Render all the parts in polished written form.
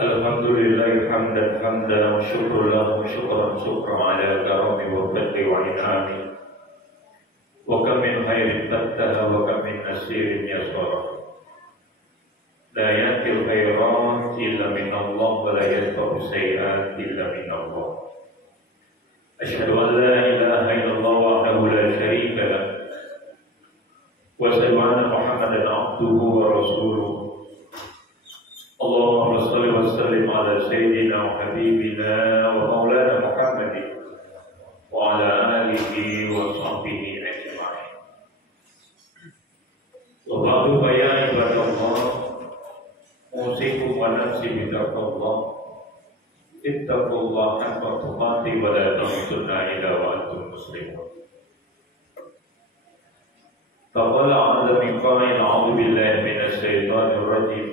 Alhamdulillah hamdan hamdan wa syukur lahu syukran syukran ala karami wa fadli wa in'ami wa kam min khairin tabtaha wa kam min nasirin yasara la yatil khairat illa min Allah wa la yadfa'u sayyi'at illa min Allah. Asyhadu an la ilaha illallah wahdahu la syarika lah wa asyhadu anna Muhammadan abduhu wa rasuluh. Allahumma salli wa sallim ala sayyidina wa habibina wa maulana Muhammadin wa ala alihi wa sahbihi ajma'in. Wa ba'du fa ya ibadallah, usikum wa nafsi bi taqwallah. Ittaqullaha haqqa tuqatih wa la tamutunna illa wa antum muslimun. Faqala 'azza min qa'il a'udzu billahi minasy syaithanir rajim.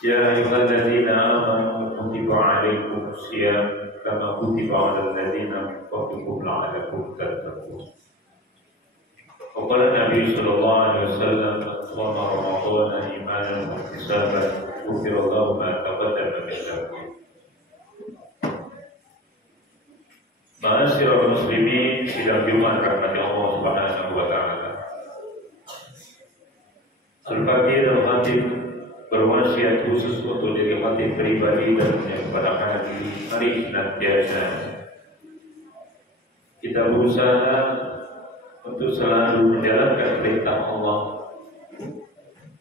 Ya ayyuhalladzina amanu kutiba 'alaikumus shiyam kama kutiba 'alal ladzina min qablikum la'allakum tattaqun. Wa qala Nabi sallallahu alaihi wasallam, "Shoma Ramadhana imanan wa ihtisaban, ghufira lahu ma taqaddama min dhanbihi." Ma'asyiral muslimin, sidang Jumat rahmati Allah Subhanahu wa taala. Al-Faqih al-Khatib berwasiat khusus untuk diri hati pribadi dan kepada hari senantiasa kita berusaha untuk selalu menjalankan perintah Allah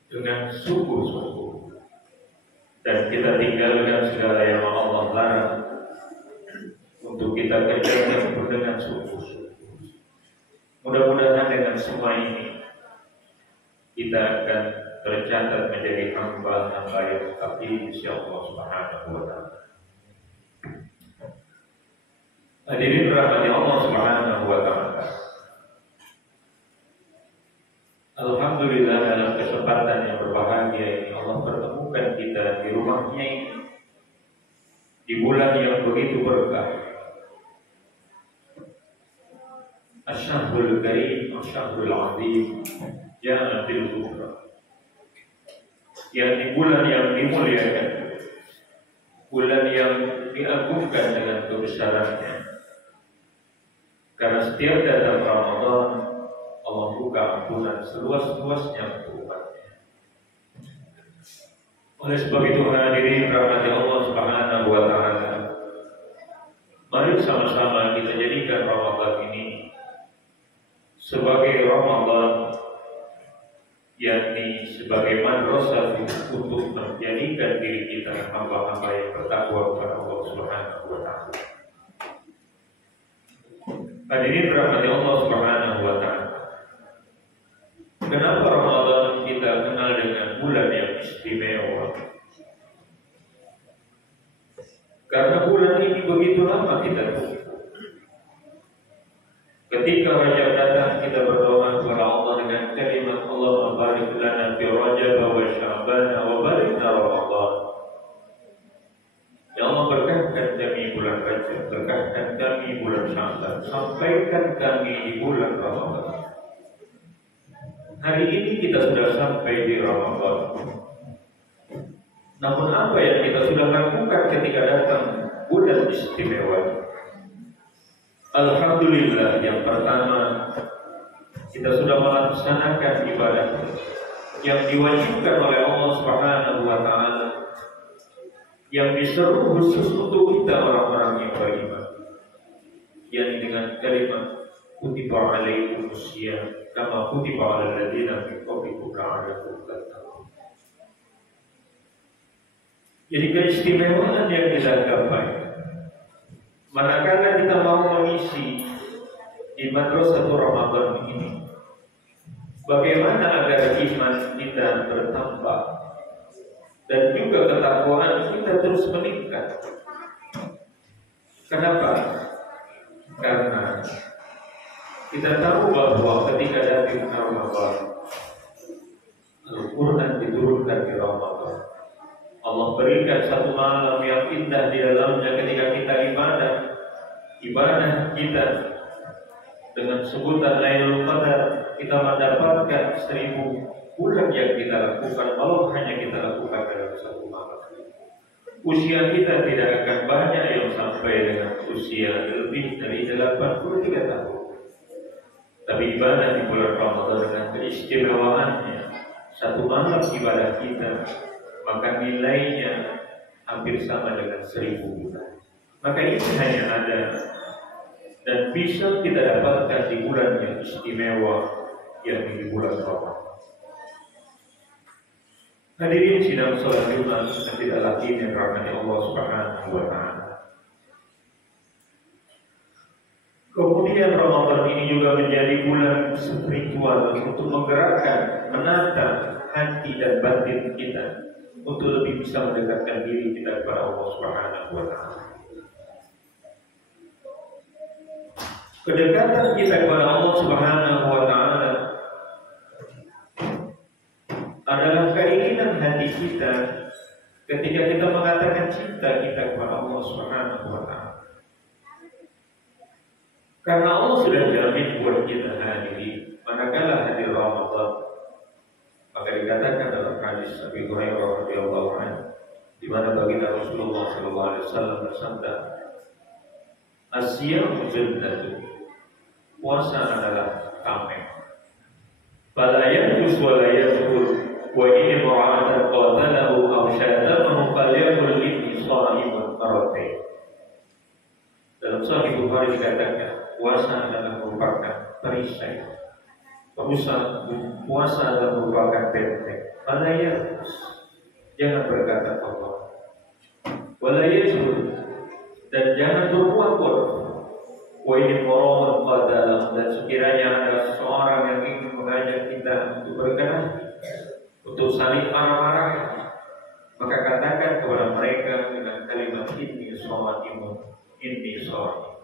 dengan sungguh-sungguh dan kita tinggalkan segala yang Allah larang untuk kita kerjakan dengan sungguh-sungguh. Mudah-mudahan dengan semua ini kita akan tercatat menjadi hamba-hamba yang mutakin insyaallah subhanahu wa ta'ala. Hadirin rahmati Allah subhanahu wa ta'ala. Alhamdulillah dalam kesempatan yang berbahagia ini Allah pertemukan kita di rumahnya ini di bulan yang begitu berkah. Asy-Syahrul Karim, Asy-Syahrul Azim, Ja'atil Kubra. Yang di bulan yang dimuliakan, bulan yang diagungkan dengan kebesarannya. Karena setiap datang Ramadan, Allah buka ampunan seluas-luasnya untuk umatnya. Oleh sebab itu hadirin rahmati Allah Subhanahu wa ta'ala, mari sama-sama kita jadikan Ramadan ini sebagai Ramadan, yakni sebagai madrasah untuk menjadikan diri kita hamba-hamba yang bertakwa kepada Allah Subhanahu wa ta'ala. Hadirin rahmati Allah Subhanahu wa ta'ala. Kenapa Ramadan kita kenal dengan bulan yang istimewa? Karena bulan ini begitu lama kita tunggu. Ketika Rajab datang, kita berdoa kepada Allah dengan kalimat Allahumma barik lana fi Rajab wa Sya'ban wa barik lana Ramadan. Ya Allah, berkatkan kami bulan Rajab, berkatkan kami bulan Sya'ban, sampaikan kami di bulan Ramadan. Hari ini kita sudah sampai di Ramadan. Namun apa yang kita sudah lakukan ketika datang bulan istimewa? Alhamdulillah, yang pertama kita sudah melaksanakan ibadah yang diwajibkan oleh Allah Subhanahu wa ta'ala, yang diseru khusus untuk kita orang-orang yang beriman, yakni dengan kalimat kutiba alaikumus syiyam kama kutiba alal ladzina min qablikum la'allakum tattaqun. Jadi keistimewaan yang kita gapai manakala kita mau mengisi di madrasah Ramadan ini, bagaimana agar iman kita bertambah dan juga ketakwaan kita terus meningkat. Kenapa? Karena kita tahu bahwa ketika datang Ramadan, Al-Quran diturunkan di Ramadan. Allah berikan satu malam yang indah di dalamnya ketika kita ibadah kita dengan sebutan Lailatul Qadar, kita mendapatkan 1000 bulan yang kita lakukan, Allah hanya kita lakukan dalam satu malam. Usia kita tidak akan banyak yang sampai dengan usia lebih dari 83 tahun. Tapi ibadah di bulan Ramadan dengan keistimewaannya, satu malam ibadah kita, maka nilainya hampir sama dengan 1000 bulan. Maka ini hanya ada dan bisa kita dapatkan di bulan yang istimewa, yang di bulan Ramadan. Hadirin sidang salat Jumat yang tidak lagi yang dirahmati Allah Subhanahu wa Ta'ala. Kemudian Ramadan ini juga menjadi bulan spiritual untuk menggerakkan, menata hati dan batin kita untuk lebih bisa mendekatkan diri kita kepada Allah Subhanahu wa Ta'ala. Kedekatan kita kepada Allah Subhanahu wa Ta'ala adalah keinginan hati kita ketika kita mengatakan cinta kita kepada Allah Subhanahu wa Ta'ala. Karena Allah sudah jamin buat kita hadirin, manakala hadir Ramadan, maka dikatakan dalam hadis Abi Hurairah radhiyallahu anhu, di mana baginda Rasulullah sallallahu alaihi wasallam bersabda, "As-siyamu jannatun." Puasa adalah tameng. Fala yanqus wa la yazkur. Wa in ma'atan qatalahu aw syatamahu falyaqul inni sha'imun marratayn. Dalam Sahih Bukhari dikatakan puasa adalah merupakan perisai. Puasa adalah merupakan benteng. Fala yanqus, jangan berkata Allah. Wa la yazkur, dan jangan berbuat bodoh. Wa in ma'atan qatalahu, dan sekiranya ada seseorang yang ingin mengajak kita untuk berkelahi, untuk saling marah-marah, maka katakan kepada mereka dengan kalimat inni shaimun, inni shaim.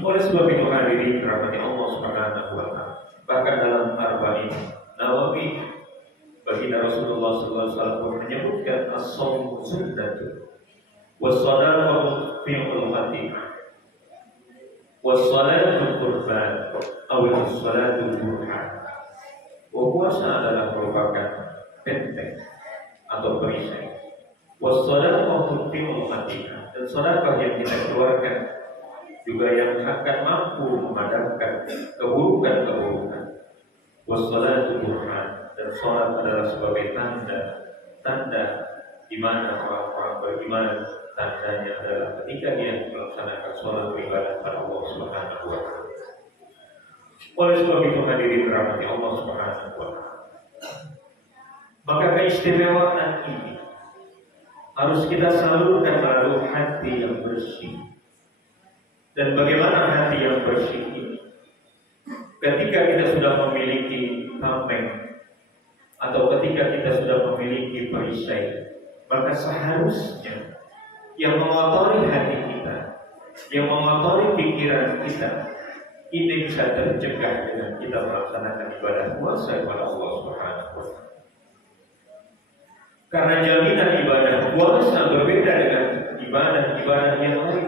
Oleh sebab itu hadirin rahmati Allah Subhanahu wa Ta'ala, bahkan dalam Arba'in Nawawi baginda Rasulullah sallallahu alaihi wasallam menyebutkan as-shaum sunnatun was-salatu fi'ul khatimah was-salatu qurban aw as-salatu burhan. Puasa adalah merupakan benteng atau perisai. Wassadaqatu tu'timul khatimah, dan sedekah yang kita keluarkan juga yang akan mampu memadamkan keburukan-keburukan. Wassalatu burhan, dan salat adalah sebagai tanda di mana orang-orang beriman, tandanya adalah ketika dia melaksanakan salat beribadah kepada Allah Subhanahu wa Ta'ala. Oleh sebab itu hadirin rahmati Allah Subhanahu wa Ta'ala, maka keistimewaan ini harus kita salurkan melalui hati yang bersih. Dan bagaimana hati yang bersih ini? Ketika kita sudah memiliki tameng atau ketika kita sudah memiliki perisai, maka seharusnya yang mengotori hati kita, yang mengotori pikiran kita, ini bisa tercegah dengan kita melaksanakan ibadah puasa kepada Allah Subhanahu wa Ta'ala. Karena jaminan ibadah puasa berbeda dengan ibadah-ibadah yang lain.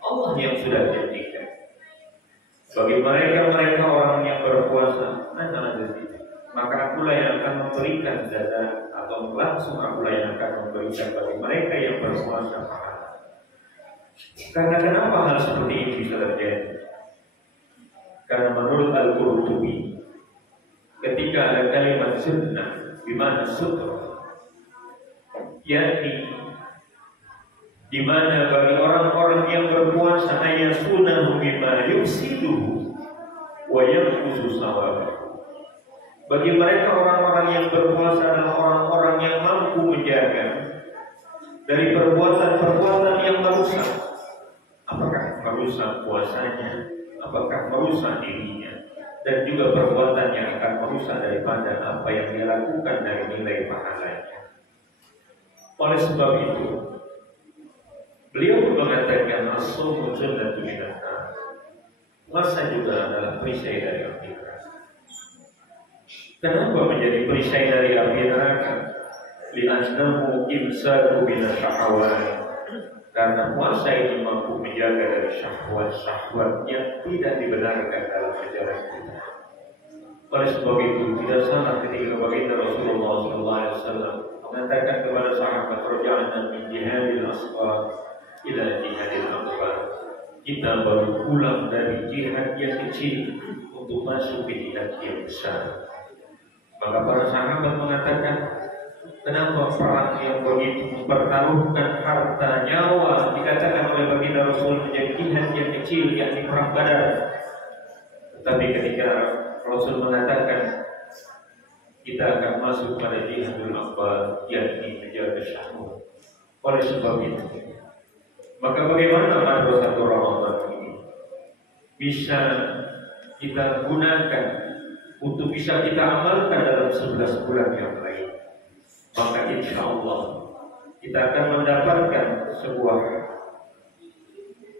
Allah yang sudah janjikan bagi mereka orang yang berpuasa, maka akulah yang akan memberikan zakat, atau langsung akulah yang akan memberikan bagi mereka yang berpuasa pahala. Karena kenapa hal seperti ini bisa terjadi? Karena menurut Al-Qurtubi, ketika ada kalimat sunnah, di mana sunnah, yakni di mana bagi orang-orang yang berpuasa ayasunahu bima yufsiduhu wa yanqusu sawabahu. Bagi mereka orang-orang yang berpuasa adalah orang-orang yang mampu menjaga dari perbuatan-perbuatan yang merusak. Apakah merusak puasanya, apakah merusak dirinya, dan juga perbuatan yang akan merusak daripada apa yang dia lakukan dari nilai pahalanya. Oleh sebab itu, beliau pun mengatakan as-shaumu jannatun minan nar. Puasa juga adalah perisai dari api neraka. Kenapa menjadi perisai dari api neraka? Li'annahu imsaku minas syahawat. Karena puasa itu mampu menjaga dari syahwat-syahwat yang tidak dibenarkan dalam ajaran kita. Oleh sebab itu tidak salah ketika baginda Rasulullah SAW mengatakan kepada sahabat, "Raja'na min jihadil asghar ila jihadil akbar." Kita baru pulang dari jihad yang kecil untuk masuk ke jihad yang besar. Maka para sahabat mengatakan, kenapa perang yang begitu mempertaruhkan harta nyawa dikatakan oleh baginda Rasul menjadi jihad yang kecil, yakni perang Badar? Tetapi ketika Rasul mengatakan kita akan masuk pada jihadul akbar, yakni menjaga syahwat. Oleh sebab itu, maka bagaimana madrasah Ramadan ini bisa kita gunakan untuk bisa kita amalkan dalam 11 bulan yang lain? Maka insya Allah kita akan mendapatkan sebuah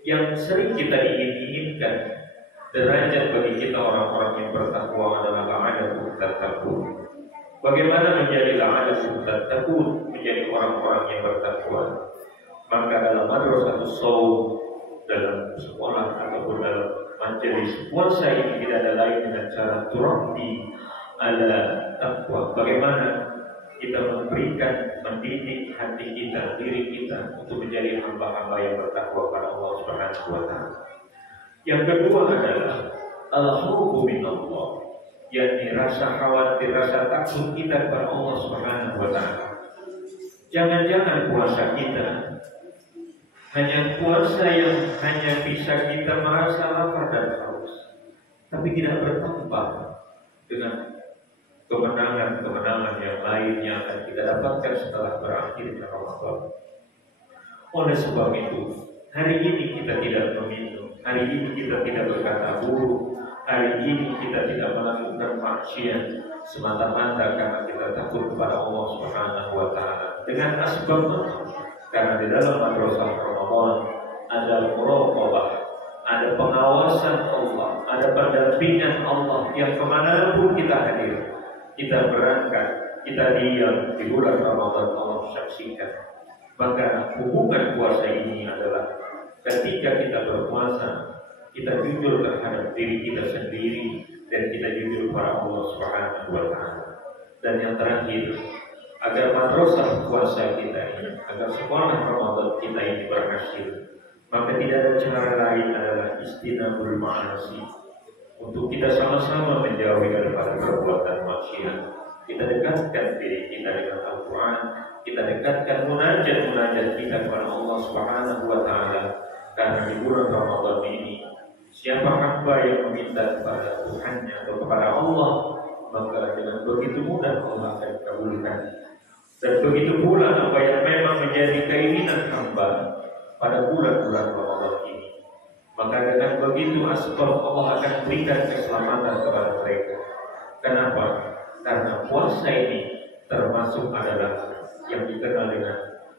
yang sering kita inginkan. Derajat bagi kita orang-orang yang bertakwa adalah la'adatul tattaqun. Bagaimana menjadi la'adatul tattaqun, menjadi orang-orang yang bertakwa? Maka dalam madrasatus shaum, dalam sekolah ataupun dalam majelis puasa ini tidak ada lain dengan cara turabbi ala taqwa. Bagaimana kita memberikan, mendidik hati kita, diri kita untuk menjadi hamba-hamba yang bertakwa pada Allah Subhanahu wa taala. Yang kedua adalah al-khawfu min Allah, yakni rasa khawatir, rasa takut kita kepada Allah Subhanahu wa taala. Jangan-jangan puasa kita hanya puasa yang hanya bisa kita merasa lapar dan haus, tapi tidak bertambah dengan kemenangan-kemenangan yang lain yang akan kita dapatkan setelah berakhirnya Ramadan. Oleh sebab itu, hari ini kita tidak meminum, hari ini kita tidak berkata buruk, hari ini kita tidak melakukan maksiat semata-mata karena kita takut kepada Allah Subhanahu wa taala. Dengan asbab, karena di dalam madrasah Ramadan ada muraqabah, ada pengawasan Allah, ada pendampingan Allah yang kemanapun kita hadir, kita berangkat, kita diam di bulan Ramadan, Allah saksikan. Maka hubungan puasa ini adalah ketika kita berpuasa, kita jujur terhadap diri kita sendiri dan kita jujur kepada Allah Subhanahu wa taala. Dan yang terakhir, agar madrasah puasa kita ini, agar sekolah Ramadan kita ini berhasil, maka tidak ada cara lain adalah istinabul ma'asi, untuk kita sama-sama menjauhi daripada perbuatan maksiat. Kita dekatkan diri kita dengan Al-Quran, kita dekatkan munajat-munajat kita kepada Allah Subhanahu wa taala. Karena di bulan Ramadan ini, siapa hamba yang meminta kepada Tuhannya atau kepada Allah, maka dengan begitu mudah Allah akan kabulkan. Dan begitu pula apa yang memang menjadi keinginan hamba pada bulan-bulan Ramadan ini, maka dengan begitu asbab Allah akan berikan keselamatan kepada mereka. Kenapa? Karena puasa ini termasuk adalah yang dikenal dengan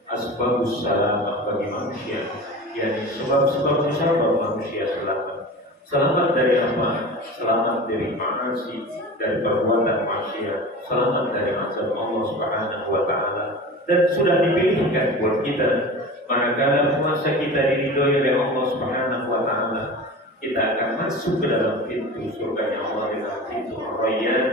asbabus salamah bagi manusia, yakni sebab-sebab musabab manusia selamat. Selamat dari apa? Selamat dari maasi, dari perbuatan maksiat, selamat dari azab Allah Subhanahu wa taala. Dan sudah dipilihkan buat kita, manakala puasa kita diridhoi oleh Allah Subhanahu wa taala, kita akan masuk ke dalam pintu surganya Allah dengan pintu Ar-Rayyan.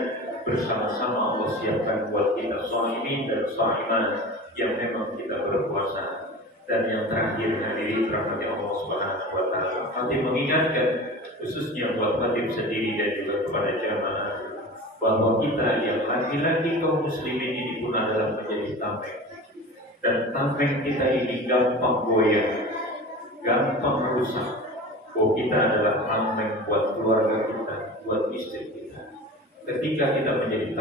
Bersama-sama Allah siapkan buat kita shaimin dan shaiman yang memang kita berpuasa. Dan yang terakhir, hadirin rahmati Allah Subhanahu wa taala, hati mengingatkan khususnya buat hati sendiri dan juga kepada jamaah bahwa kita yang laki-laki kaum muslimin ini pun adalah menjadi tameng. Dan tameng kita ini gampang goyah, gampang rusak. Bahwa kita adalah tameng buat keluarga kita, buat istri kita. Ketika kita menjadi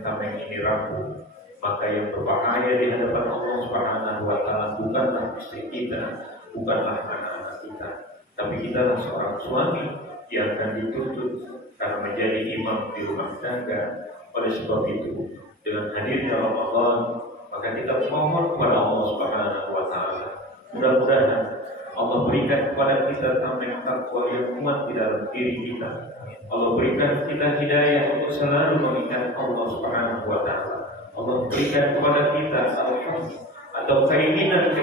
tameng ini rapuh, maka yang berbahaya di hadapan Allah Subhanahu wa taala bukanlah istri kita, bukanlah anak-anak kita, tapi kita adalah seorang suami yang akan dituntut karena menjadi imam di rumah tangga. Oleh sebab itu, dengan hadirnya Ramadan, maka kita mohon kepada Allah Subhanahu wa taala, mudah-mudahan Allah berikan kepada kita tameng takwa yang kuat di dalam diri kita. Allah berikan kita hidayah untuk selalu mengingat Allah Subhanahu wa taala. Allah berikan kepada kita al-haq atau keinginan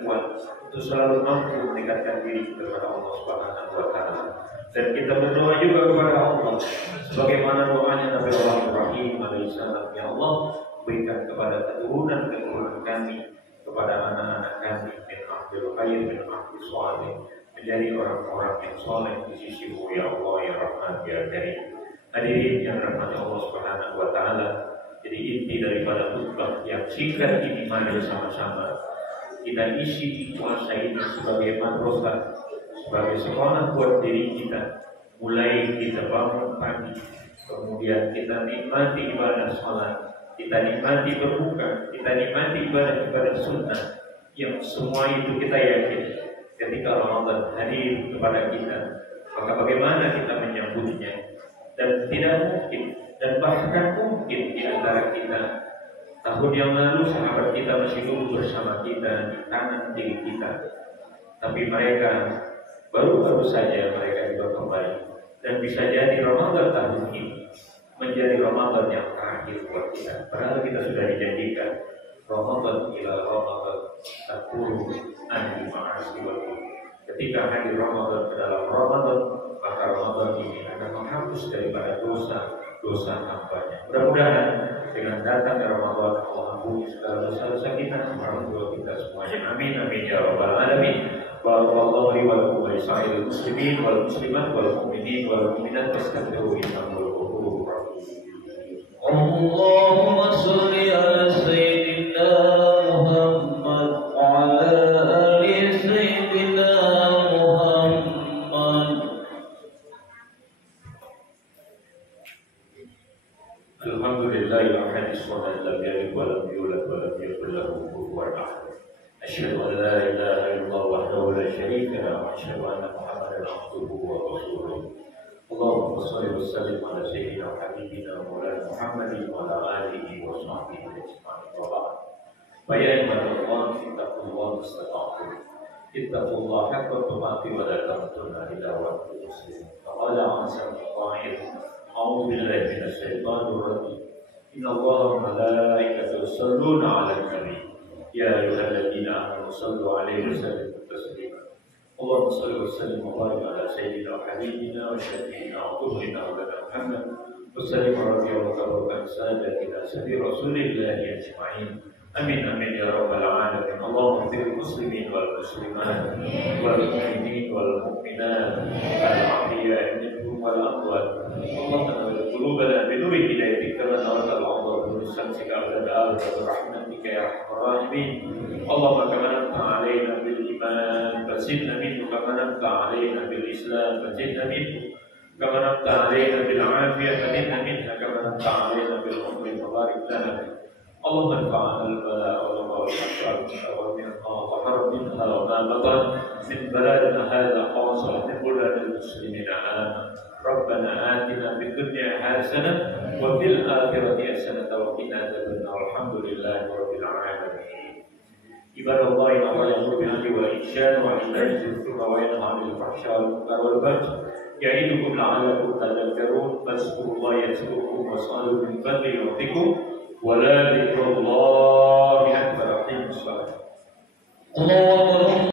kuat untuk selalu mampu mendekatkan diri kita kepada Allah Subhanahu wa taala. Dan kita berdoa juga kepada Allah sebagaimana doanya Nabi Allah Ibrahim alaihissalam, ya Allah, berikan kepada keturunan kami, kepada anak-anak kami min ahlil khair, min ahlil salih, menjadi orang-orang yang soleh di sisimu ya Allah ya Rahman ya Karim. Hadirin yang rahmati Allah Subhanahu wa taala, jadi inti daripada khutbah yang singkat ini, mari sama-sama kita isi di puasa ini sebagai madrasah, sebagai sekolah buat diri kita. Mulai kita bangun pagi, kemudian kita nikmati ibadah salat, kita nikmati berbuka, kita nikmati ibadah-ibadah sunnah, yang semua itu kita yakin ketika Ramadan hadir kepada kita, maka bagaimana kita menyambutnya. Dan tidak mungkin, dan bahkan mungkin di antara kita tahun yang lalu sahabat kita masih duduk bersama kita di kanan kiri kita, tapi mereka baru saja mereka juga kembali. Dan bisa jadi Ramadan tahun ini menjadi Ramadan yang terakhir buat kita. Padahal kita sudah dijanjikan Ramadan ila Ramadan takuru anil ma'asi wal ithmi. Ketika hadir Ramadan ke dalam Ramadan, maka Ramadan ini akan menghapus daripada dosa hambanya. Mudah-mudahan dengan datangnya Ramadan Allah ampuni segala dosa-dosa kita, orang tua kita semuanya. Amin amin ya rabbal alamin. Barakallahu li wa lakum wa li sa'iril muslimin wal muslimat wal mu'minin wal mu'minat wastaghfiru innahu ghafurur rahim. Allahumma shalli ala sayyidina Muhammad wa ala ali sayyidina Muhammad. Alhamdulillahil hamid lam yalid wa lam yulad wa lam yakul lahu kufuwan ahad. Asyhadu an la ilaha illallah wahdahu la syarika lahu wa asyhadu anna Muhammadan abduhu wa rasuluh. Allahumma shalli wa sallim ala sayyidina habibina Maulana Muhammadin wa ala alihi wa sahbihi ajma'in. Wa ba'd. Fa ya ibadallah, ittaqullaha mastata'tum. Ittaqullaha haqqa tuqatih wa la tamutunna illa wa antum muslimun. Qala 'azza wa jalla, أعوذ بالله من الشيطان الرجيم إن الله وملائكته يصلون على النبي يا أيها الذين آمنوا صلوا عليه وسلموا تسليما. اللهم صل وسلم وبارك على سيدنا وحبيبنا وشفيعنا وقربنا مولانا محمد وسلم رضي الله عن سادتنا سيد رسول الله أجمعين. آمين آمين يا رب العالمين. اللهم اغفر للمسلمين والمسلمات والمؤمنين والمؤمنات الأحياء منهم والأموات. اللهم نور قلوبنا بنور هدايتك كما نورت الأرض بنور شمسك أبدا برحمتك يا أرحم الراحمين. اللهم كما أنعمت علينا بالإيمان فزدنا منه، كما أنعمت علينا بالإسلام فزدنا منه، كما أنعمت علينا بالعافية فزدنا منها، كما أنعمت علينا بالعمر فبارك لنا فيه. اللهم ارفعنا البلاء والوباء والأشرار والمنها وحر منها وما بطن من بلادنا هذا خاصة من بلاد المسلمين آمين. ربنا آتنا في الدنيا حسنة وفي الآخرة حسنة وقنا عذاب النار. الحمد لله رب العالمين. عباد الله إن الله يأمر بالعدل والإحسان وإيتاء ذي القربى وينهى عن الفحشاء والمنكر والبغي يعظكم لعلكم تذكرون. فاذكروا الله يذكركم واسألوا من فضله يعطكم ولا ذكر الله أكبر. أقيموا الصلاة.